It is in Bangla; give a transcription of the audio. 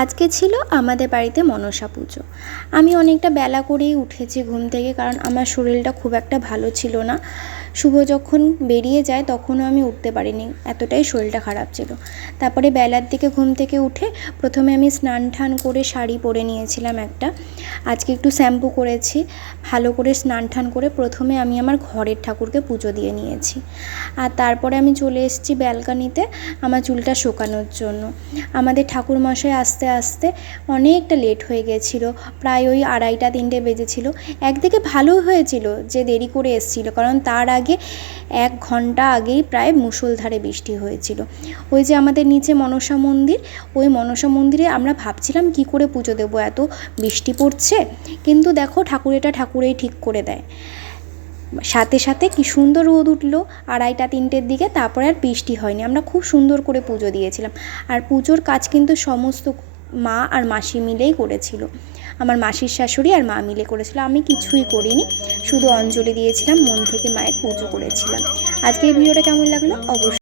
আজকে ছিল আমাদের বাড়িতে মনসা পুজো। আমি অনেকটা বেলা করেই উঠেছি ঘুম থেকে, কারণ আমার শরীরটা খুব একটা ভালো ছিল না। শুভ যখন বেরিয়ে যায় তখনও আমি উঠতে পারিনি, এতটাই শরীরটা খারাপ ছিল। তারপরে বেলার দিকে ঘুম থেকে উঠে প্রথমে আমি স্নান টান করে শাড়ি পরে নিয়েছিলাম একটা। আজকে একটু শ্যাম্পু করেছি, ভালো করে স্নান টান করে প্রথমে আমি আমার ঘরের ঠাকুরকে পুজো দিয়ে নিয়েছি। আর তারপরে আমি চলে এসেছি ব্যালকানিতে আমার চুলটা শোকানোর জন্য। আমাদের ঠাকুরমশাই আসতে আসতে অনেকটা লেট হয়ে গেছিলো, প্রায় ওই 2:30-3টে বেজেছিলো। একদিকে ভালোই হয়েছিল যে দেরি করে এসেছিলো, কারণ তার আগে 1 ঘন্টা আগেই প্রায় মুষলধারে বৃষ্টি হয়েছিল। ওই যে আমাদের নিচে মনসা মন্দির, ওই মনসা মন্দিরে আমরা ভাবছিলাম কি করে পুজো দেবো, এত বৃষ্টি পড়ছে। কিন্তু দেখো ঠাকুরেই ঠিক করে দেয়। সাথে সাথে কি সুন্দর রোদ উঠলো 2:30-3টের দিকে, তারপরে আর বৃষ্টি হয়নি। আমরা খুব সুন্দর করে পুজো দিয়েছিলাম। আর পুজোর কাজ কিন্তু সমস্ত মা আর মাসি মিলেই করেছিল। আমার মাসির শাশুড়ি আর মা মিলে করেছিল, আমি কিছুই করিনি, শুধু অঞ্জলি দিয়েছিলাম, মন থেকে মায়ের পুজো করেছিলাম। আজকে এই ভিডিওটা কেমন লাগলো অবশ্যই